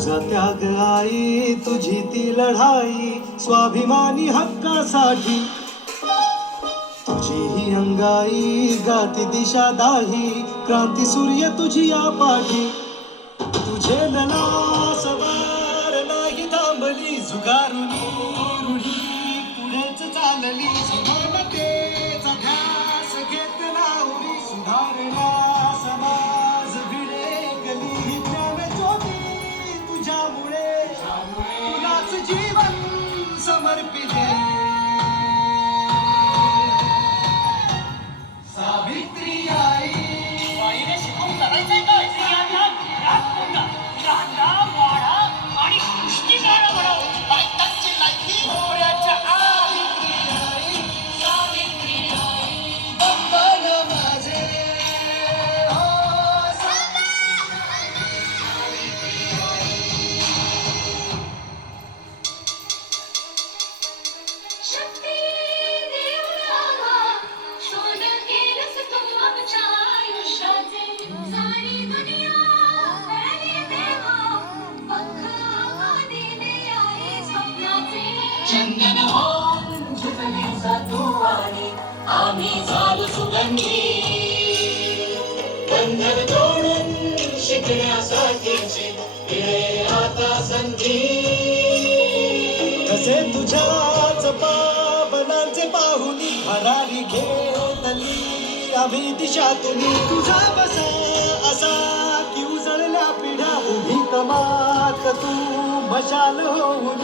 तुझा त्याग आई, तुझी ती लढाई स्वाभिमानी हक्कासाठी, तुझी ही अंगाई गाती दिशा दाही, क्रांती सूर्य तुझी या पाठी. तुझे लला सवार नाही थांबली, जुगारुनी रुढी पुढेच चालली. समानतेचा ध्यास घेत लावली, सुधारणा समाज भिडेकली. ज्ञान ज्योती तुझ्यामुळे तुलाच जीवन समर्पिले. सावित्री आई, बाईने शिकवून करायचंय काय? स्त्रियांना घरात कोंडा, कांदा वाडा आणि कुस्ती गाणं म्हणावं. बायकांची लायकी डोळ्याच्या आत. सावित्री आई, अंबन माझे हो शक्ती देऊळा सोनं केलंस तू आमच्या आयुष्याचे. सारी दुनिया कळली तेव्हा पंख दिले आहे स्वप्नाचे. चंदन होऊन झुकलीचा तू आणि आम्ही झालो सुगंधी. बंधन तोडून शिकण्यासाठीची मिळे आता संधी. कसे तुझ्याच पावलांचे पाहुनी भरारी घेतली आम्ही दिशा तुम्ही. तुझा बसा असा की उजळल्या पिढ्या उभी तमात तू मशाल होऊन.